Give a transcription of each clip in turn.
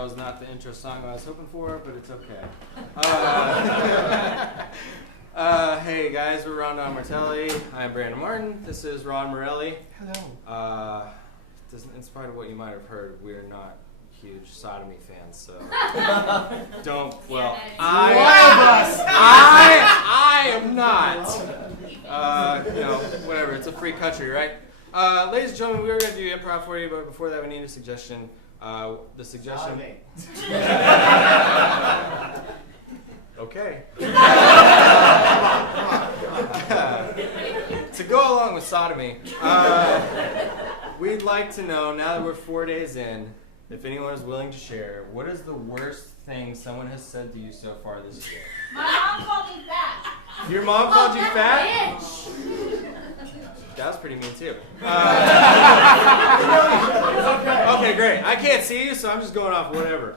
That was not the intro song I was hoping for, but it's okay. Hey guys, we're RonDon Martelli. I'm Brandon Martin. This is Ron Morelli. Hello. In spite of what you might have heard, we're not huge sodomy fans, so don't. Well, I am not. Whatever. It's a free country, right? Ladies and gentlemen, we were going to do improv for you, but before that, we need a suggestion. The suggestion. Okay. To go along with sodomy, we'd like to know, now that we're 4 days in, if anyone is willing to share, what is the worst thing someone has said to you so far this year? My mom called me fat. Your mom called you fat? Bitch. That was pretty mean too. Okay, great. I can't see you, so I'm just going off whatever.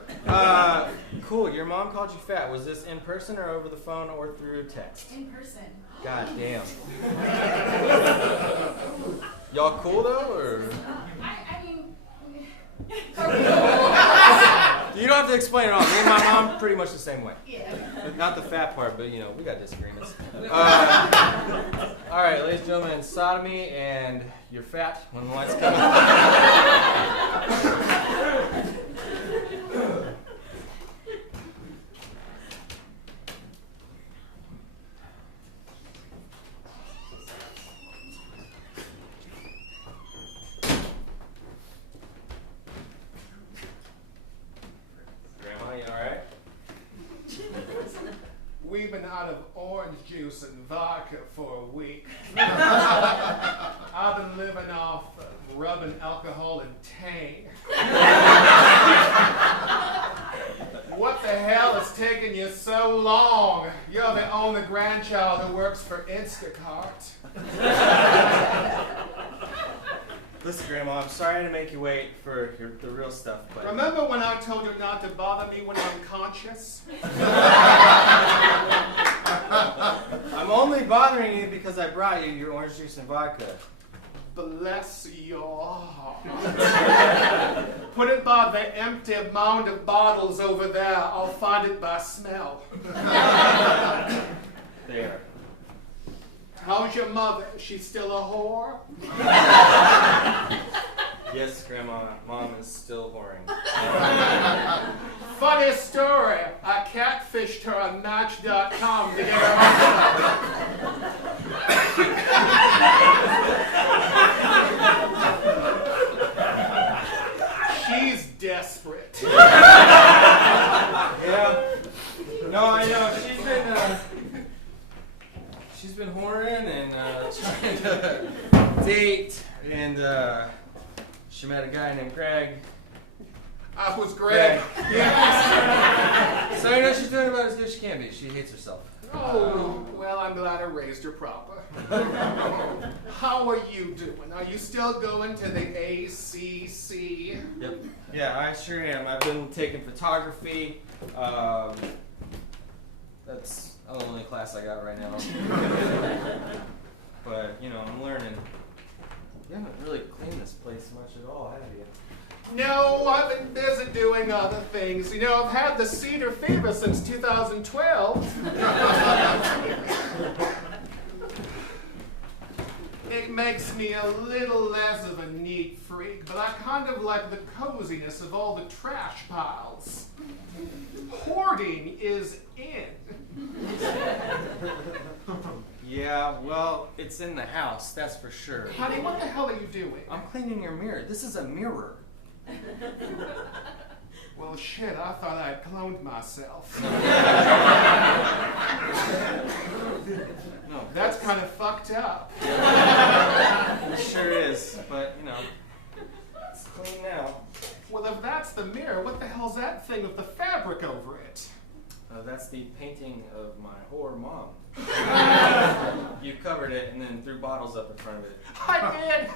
Cool. Your mom called you fat. Was this in person or over the phone or through text? In person. God damn. Y'all cool though, or? I mean. You don't have to explain it all. Me and my mom pretty much the same way. Yeah. Not the fat part, but we got disagreements. All right, ladies and gentlemen, sodomy and you're fat when the lights come on. Grandma, you all right? We've been out of orange juice and vodka for a week. I've been living off rubbing alcohol and Tang. What the hell is taking you so long? You're the only grandchild who works for Instacart. Listen, Grandma, I'm sorry to make you wait for the real stuff, but... Remember when I told you not to bother me when I'm conscious? I'm only bothering you because I brought you your orange juice and vodka. Bless your heart. Put it by the empty mound of bottles over there. I'll find it by smell. There. How's your mother? She's still a whore? Yes, Grandma. Mom is still whoring. Funny story. I catfished her on Match.com to get her on. She's desperate. Yeah. No, I know. She's been whoring and trying to date, and she met a guy named Craig. I was Greg. Yes. So she's doing about as good as she can be. She hates herself. Oh, well, I'm glad I raised her proper. How are you doing? Are you still going to the ACC? Yep. Yeah, I sure am. I've been taking photography. That's the only class I got right now. But, I'm learning. You haven't really cleaned this place much at all, have you? No, I've been busy doing other things. I've had the cedar fever since 2012. It makes me a little less of a neat freak, but I kind of like the coziness of all the trash piles. Hoarding is in. Yeah, well, it's in the house, that's for sure. Honey, what the hell are you doing? I'm cleaning your mirror. This is a mirror. Well, shit, I thought I had cloned myself. No, That's kind of fucked up. it sure is, but, it's clean now. Well, if that's the mirror, what the hell's that thing with the fabric over it? That's the painting of my whore mom. You covered it and then threw bottles up in front of it. I did!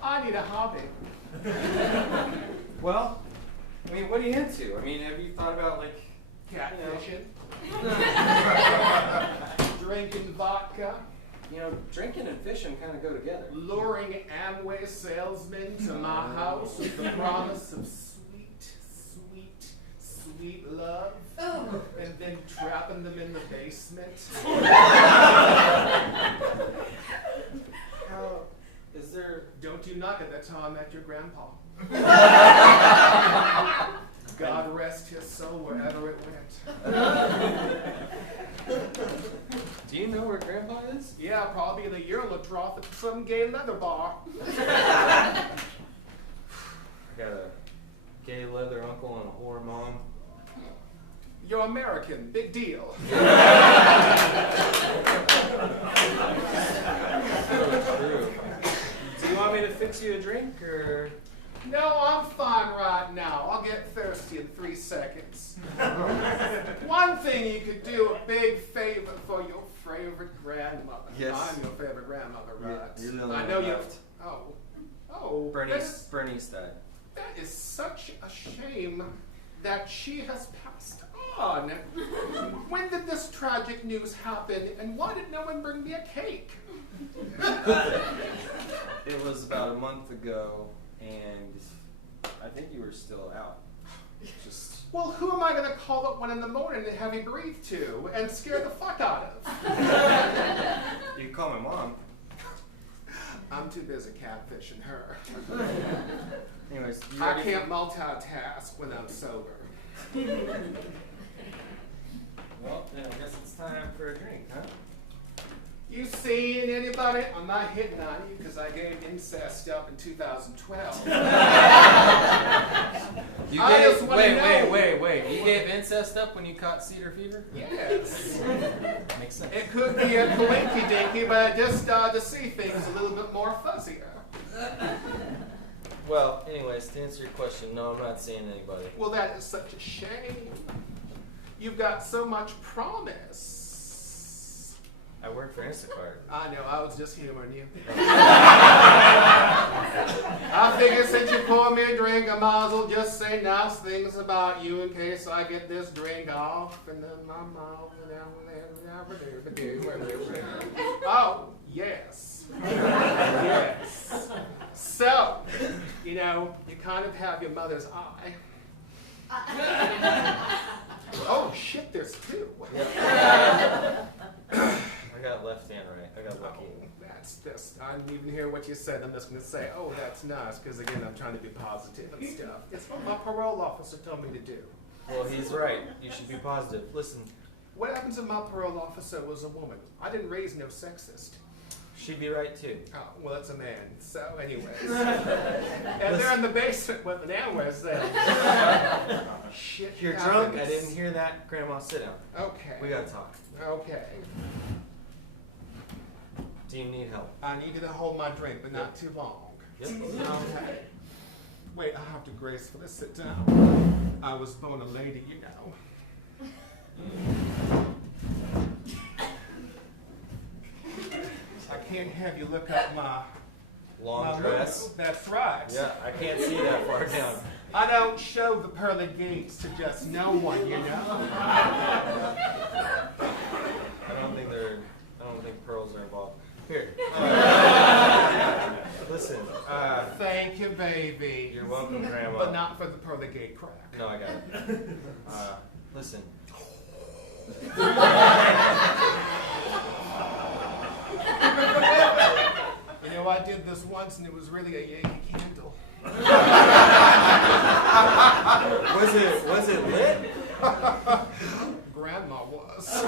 I need a hobby. Well, what are you into? Have you thought about, Catfishing. Drinking vodka. you know, drinking and fishing kind of go together. Luring Amway salesmen to my house with the promise of sweet love, and then trapping them in the basement. How is there? Don't you knock it, that's how I met your grandpa. God rest his soul wherever it went. Do you know where Grandpa is? Yeah, probably in a yearling trough at some gay leather bar. I got a gay leather uncle and a whore mom. You're American, big deal. So true. Do you want me to fix you a drink, or? No, I'm fine right now. I'll get thirsty in 3 seconds. One thing you could do, a big favor for your favorite grandmother. Yes. I'm your favorite grandmother, right? You're the only I one know you. left. Oh. Bernice died. That is such a shame that she has passed on. When did this tragic news happen, and why did no one bring me a cake? It was about a month ago, and I think you were still out. Just Well, who am I going to call at 1 in the morning and have you breathe to and scare the fuck out of? you can call my mom. I'm too busy catfishing her. Anyways, you I ready? can't multitask when I'm sober. Well, then I guess it's time for a drink, huh? You seen anybody? I'm not hitting on you because I gave incest up in 2012. You I just gave, wanna know. wait. You gave incest up when you caught cedar fever? Yes. Makes sense. It could be a coinky dinky, but I just started to see things a little bit more fuzzier. Well, anyways, to answer your question, no, I'm not seeing anybody. Well, that is such a shame. You've got so much promise. I work for Instacart. I know, I was just humoring you. I figured since you poured me a drink, I might as well just say nice things about you in case I get this drink off. And then my mouth. Oh, yes. Yes. So, you know, you kind of have your mother's eye. Oh, shit, there's 2. I got left and right. I got lucky. Oh, that's this. I didn't even hear what you said. I'm just going to say, oh, that's nice, because again, I'm trying to be positive and stuff. It's what my parole officer told me to do. Well, he's right. You should be positive. Listen, What happens if my parole officer was a woman? I didn't raise no sexist. she'd be right too. Oh, well, it's a man. So, anyways. And they're in the basement with an Amway sale. Shit. You're happens. drunk. I didn't hear that. Grandma, sit down. Okay. We gotta talk. Okay. Do you need help? I need you to hold my drink, but not too long. Yep. Okay. Wait, I have to gracefully sit down. I was born a lady, you know. I can't have you look up my Long dress. look. That's right. Yeah, I can't see that far down. I don't show the pearly gates to just no one, you know. I don't think pearls are involved. Here. Listen. Thank you, baby. You're welcome, Grandma. But not for the pearly gate crack. No, I got it. Listen. You know, I did this once and it was really a Yankee candle. Was it lit? Grandma was.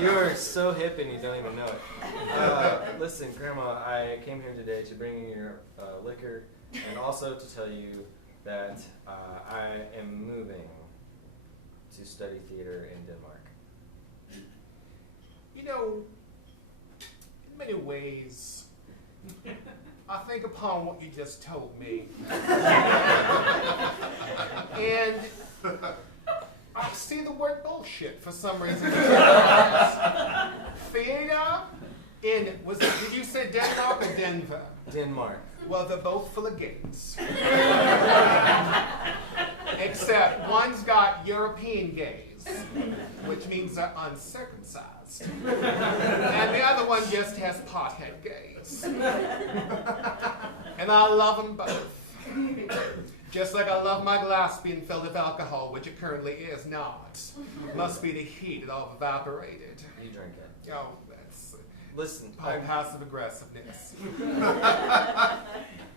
You are so hip and you don't even know it. Listen, Grandma, I came here today to bring you your liquor and also to tell you that I am moving to study theater in Denmark. You know, in many ways, I think upon what you just told me. And I see the word bullshit for some reason. Theater in, did you say Denmark or Denver? Denmark. Well, they're both full of gays. Except one's got European gays. which means they're uncircumcised. And the other one just has pothead gaze. And I love them both. Just like I love my glass being filled with alcohol, which it currently is not. Must be the heat, it all evaporated. You drink it. Oh, that's Listen, passive aggressiveness.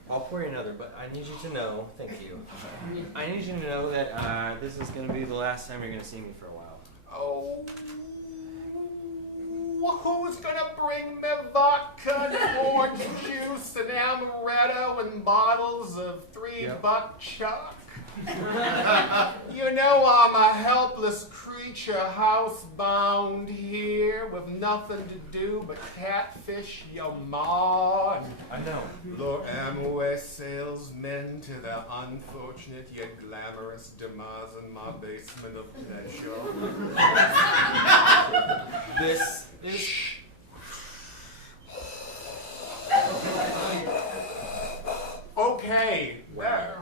I'll pour you another, but I need you to know, thank you. I need you to know that this is going to be the last time you're going to see me for a while. Oh, who's gonna bring me vodka and orange juice and amaretto and bottles of $3 Chuck? You know I'm a helpless creature housebound here with nothing to do but catfish your ma and I know. lure Amway salesmen to their unfortunate yet glamorous demise in my basement of pleasure. This is... Okay, there.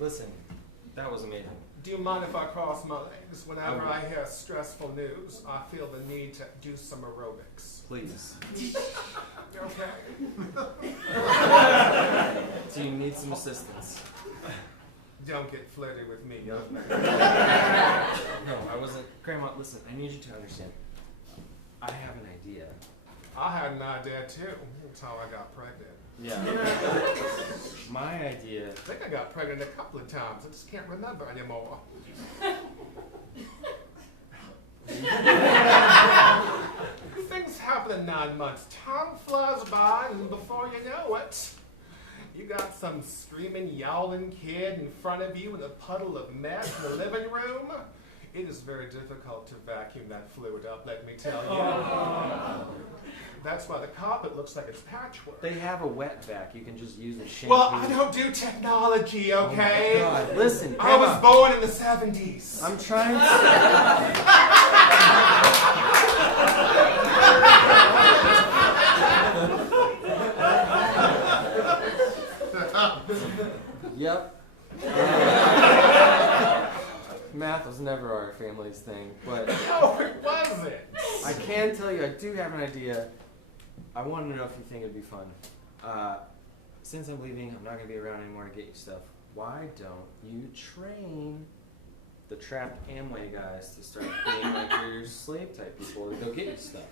Listen, that was amazing. Do you mind if I cross my legs? Whenever I hear stressful news, I feel the need to do some aerobics. Please. Okay. Do you need some assistance? Don't get flirty with me. No, I wasn't. Grandma, listen, I need you to understand. I have an idea. I had an idea too. That's how I got pregnant. Yeah. My idea. I think I got pregnant a couple of times. I just can't remember anymore. Things happen in 9 months. Time flies by, and before you know it, you got some screaming, yowling kid in front of you with a puddle of mess in the living room. It is very difficult to vacuum that fluid up, let me tell you. That's why the carpet looks like it's patchwork. They have a wet vac. You can just use the shampoo. Well, I don't do technology, okay? Oh my God. Listen, I was born in the 70s. I'm trying to... Yep. Math was never our family's thing, but... No, it wasn't. I can tell you, I do have an idea. I want to know if you think it'd be fun. Since I'm leaving, I'm not going to be around anymore to get you stuff. Why don't you train the trapped Amway guys to start being like your slave type people to go get you stuff?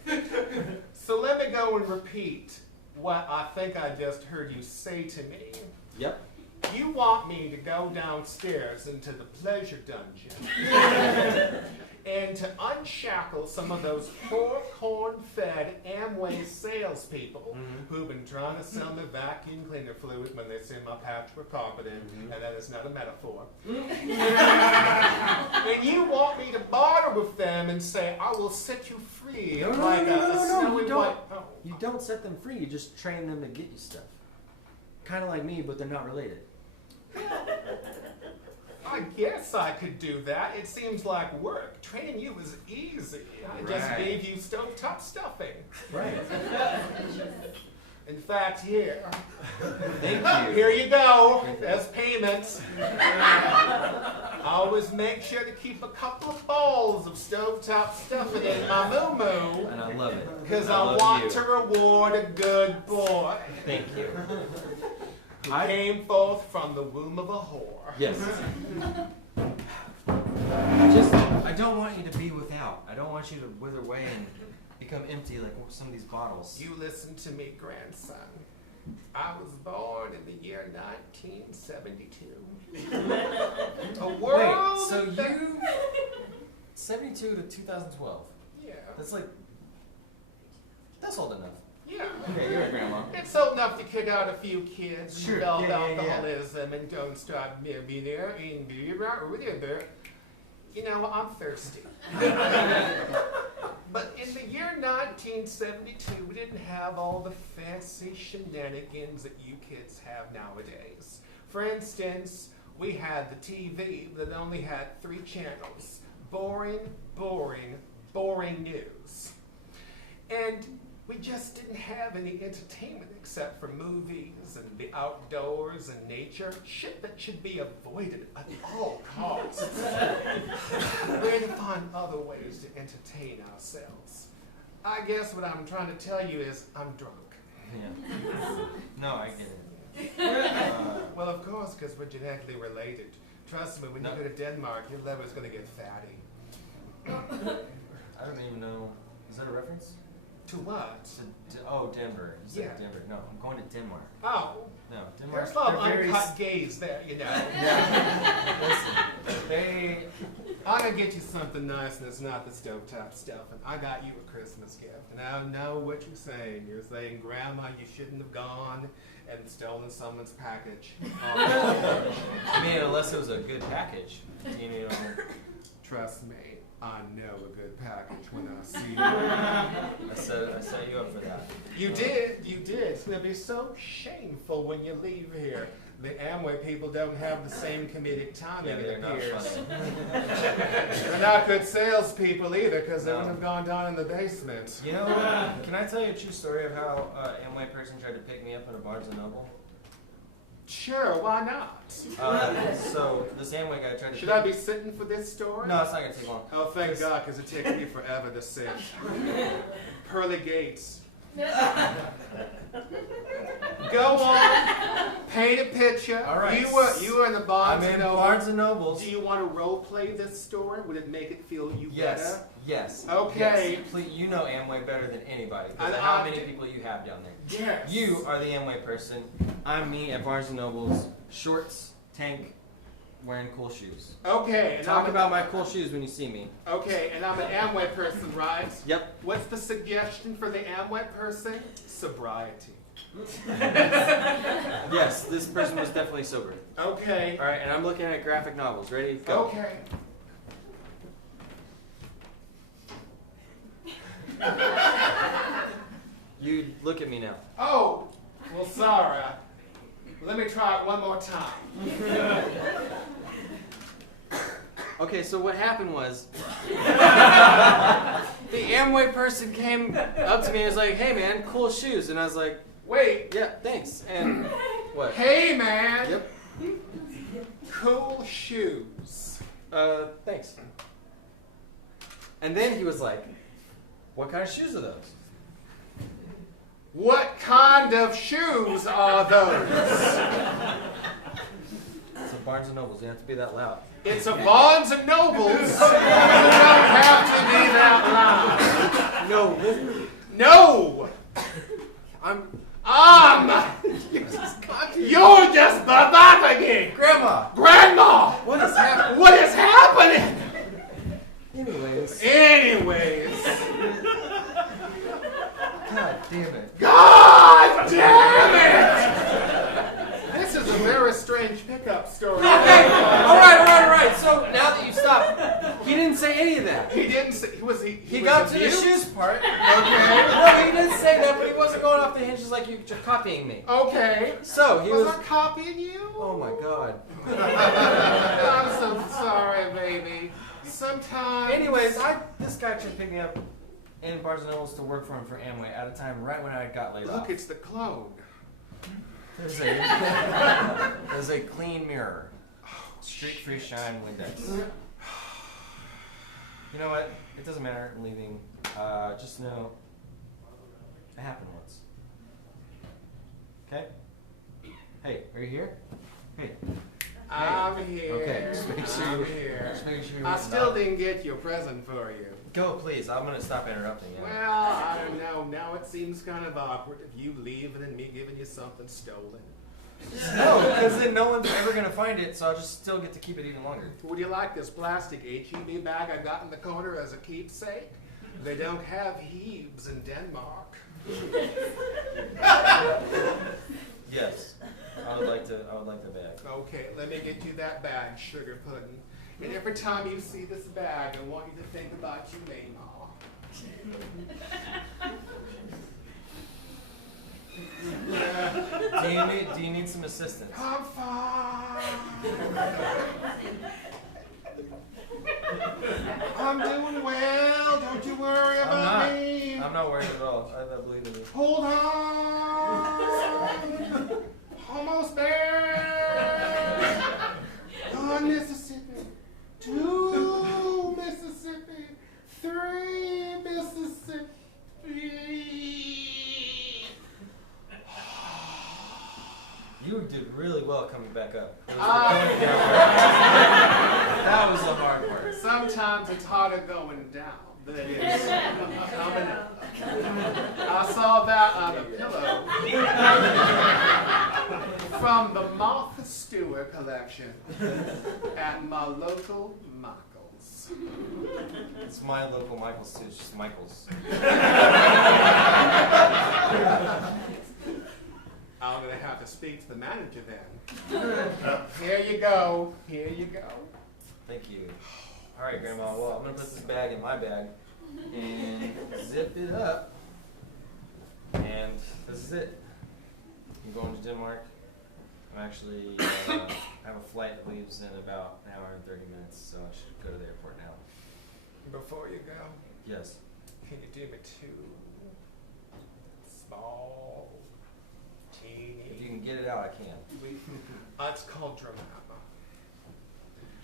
So let me go and repeat what I think I just heard you say to me. Yep. You want me to go downstairs into the pleasure dungeon and to unshackle some of those poor corn-fed Amway salespeople who've been trying to sell me vacuum cleaner fluid when they see my patchwork carpeting, and that is not a metaphor. And you want me to barter with them and say, I will set you free No, like a snowy you don't. white... Oh. You don't set them free, you just train them to get you stuff. Kind of like me, but they're not related. I guess I could do that. It seems like work. Training you is easy. I just Right. gave you stovetop stuffing. Right. In fact, here. Thank you. Here you go. There's payments. I always make sure to keep a couple of balls of stovetop stuffing in my moo-moo. And I love it. Because I love want you. to reward a good boy. Thank you. Who came forth from the womb of a whore. Yes. I don't want you to be without. I don't want you to wither away and become empty like some of these bottles. You listen to me, grandson. I was born in the year 1972. A world. Wait, so you 72 to 2012. Yeah. That's old enough. Yeah. Okay, you're a grandma. It's old enough to kick out a few kids Sure, and develop yeah. alcoholism and don't start be there and be there. You know, I'm thirsty. But in the year 1972, we didn't have all the fancy shenanigans that you kids have nowadays. For instance, we had the TV that only had 3 channels. Boring, boring, boring news. And we just didn't have any entertainment except for movies and the outdoors and nature. Shit that should be avoided at all costs. We had to find other ways to entertain ourselves. I guess what I'm trying to tell you is I'm drunk. Yeah. No, I get it. Well, of course, because we're genetically related. Trust me, when you go to Denmark, your liver's going to get fatty. I don't even know. Is that a reference? To what? Denver. You said Yeah. Denver. No, I'm going to Denmark. Oh. No, Denmark. There's a lot of uncut gays there, you know. Yeah. Listen, I'm going to get you something nice, and it's not the stovetop stuff. And I got you a Christmas gift. And I know what you're saying. You're saying, Grandma, you shouldn't have gone and stolen someone's package. I mean, unless it was a good package. You know. Trust me, I know a good package when I see you. I set you up for that. You did. It's going to be so shameful when you leave here. The Amway people don't have the same comedic timing, Yeah, it they're not appears. funny. They're not good salespeople either, because they wouldn't have gone down in the basement. You know what? Can I tell you a true story of how an Amway person tried to pick me up in a Barnes & Noble? Sure, why not? So this Amway guy tried to Should I be sitting for this story? No, it's not going to take long. Oh, thank God, because it takes me forever to sit. Pearly gates. Go on, paint a picture. All right. You were in the Barnes I'm in Noble. Barnes & Nobles. Do you want to role play this story? Would it make it feel you better? Yes. Okay. Yes. Please, you know Amway better than anybody because And of how I many do- people you have down there. Yes. You are the Amway person. I'm me at Barnes & Noble's. Shorts, tank, wearing cool shoes. Okay. And Talk I'm about my cool shoes when you see me. Okay, and I'm an Amway person, right? Yep. What's the suggestion for the Amway person? Sobriety. Yes, this person was definitely sober. Okay. All right, and I'm looking at graphic novels. Ready? Go. Okay. You look at me now. Oh, well, sorry. Let me try it one more time. Okay, so what happened was the Amway person came up to me and was like, "Hey, man, cool shoes," and I was like, Wait. "Yeah, thanks." And what? Hey, man. Yep. Cool shoes. Thanks. And then he was like, "What kind of shoes are those?" What kind of shoes are those? It's a Barnes & Nobles. You have to be that loud. It's a Barnes and Nobles. You don't have to be that loud. No, listen. No. You're just babbling. Grandma. Grandma. What is happening? What is happening? Anyways. God damn it. God damn it! This is a very strange pickup story. Okay, all right. So now that you've stopped, he didn't say any of that. He didn't say, he was got to the abused? shoes part. Okay. No, he didn't say that, but he wasn't going off the hinges like you're copying me. Okay. So he Was was. I copying you? Oh my God. I'm so sorry, baby. Sometimes. Anyways, this guy tried to pick me up in Barnes & Nobles to work for him for Amway at a time right when I got laid off. Look, it's the clone. There's a clean mirror. Streak-free shine Windex. You know what? It doesn't matter. I'm leaving. Just know it happened once. Okay? Hey, are you here? Hey. I'm here. Okay, just make sure I'm you- here. just make sure you I listen still up. didn't get your present for you. Go, please. I'm going to stop interrupting you. Well, I don't know. Now it seems kind of awkward if you leave and then me giving you something stolen. No, because then no one's ever going to find it, so I'll just still get to keep it even longer. Would you like this plastic HEB bag I got in the corner as a keepsake? They don't have Hebes in Denmark. Yes. I would like the bag. Okay, let me get you that bag, sugar pudding. And every time you see this bag, I want you to think about your Mama. Do you need some assistance? I'm fine. I'm doing well. Don't you worry about me. I'm not not worried at all. I believe in you. Hold on. Almost there. One Mississippi. 2 Mississippi. 3 Mississippi. You did really well coming back up. It was Ah. going down. That was the hard part. Sometimes it's harder going down than it is coming up. I saw that on a pillow from the Martha Stewart collection at my local Michael's. It's my local Michael's too. It's just Michael's. I'm going to have to speak to the manager then. Here you go. Here you go. Thank you. All right, Grandma. Well, I'm gonna put this bag in my bag and zip it up. And this is it. I'm going to Denmark. I'm actually I have a flight that leaves in about an hour and 30 minutes, so I should go to the airport now. Before you go, Yes. can you do me 2 small, If you teeny? can get it out, I can. It's called Dramama.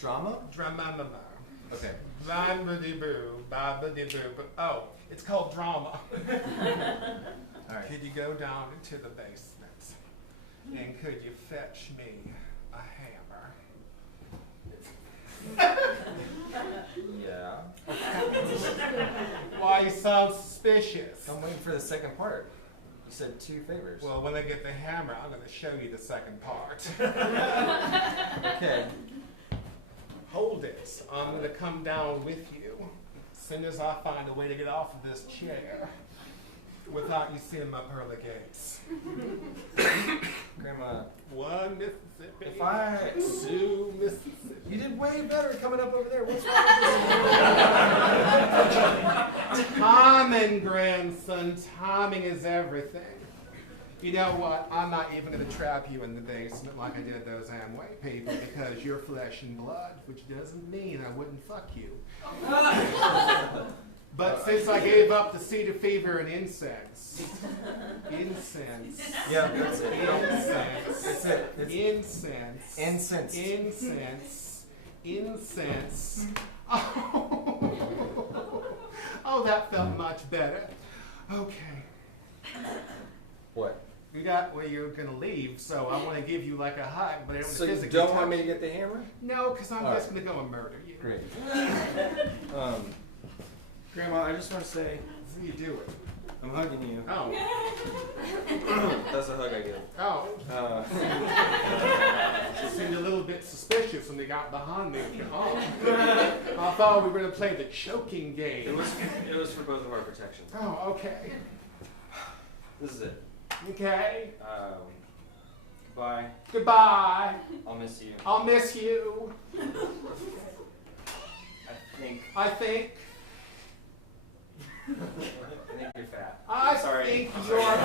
Drama? Dramama. Okay. Blah-ba-dee-boo, ba-ba-dee-boo. Oh, it's called drama. All right. Could you go down into the basement and could you fetch me a hammer? Yeah. Why you sound suspicious? I'm waiting for the second part. You said 2 favors. Well, when I get the hammer, I'm going to show you the second part. Okay. Hold it. I'm going to come down with you as soon as I find a way to get off of this chair without you seeing my pearly gates. Grandma, 1 Mississippi. if I... 2 Mississippi. You did way better coming up over there. What's wrong with this? Timing, grandson. Timing is everything. You know what? I'm not even going to trap you in the basement like I did those Amway people because you're flesh and blood, which doesn't mean I wouldn't fuck you. But since I gave up the cedar fever and incense. Yeah, that's it. Incense. That's it. It's Incense. incense. Incense. Oh, that felt much better. Okay. What? You got where you're going to leave, so I want to give you like a hug, but I don't So you physically don't want touch me to you. get the hammer? No, because I'm All just right. going to go and murder you. Great. Grandma, I just want to say So you do it. I'm hugging you. Oh. That's a hug I give. Oh. Uh, It seemed a little bit suspicious when they got behind me. Oh. I thought we were going to play the choking game. it was for both of our protection. Oh, okay. This is it. Okay. Goodbye. Goodbye. I'll miss you. I'll miss you. I think I think you're fat. I Sorry. think I'm you're. sorry.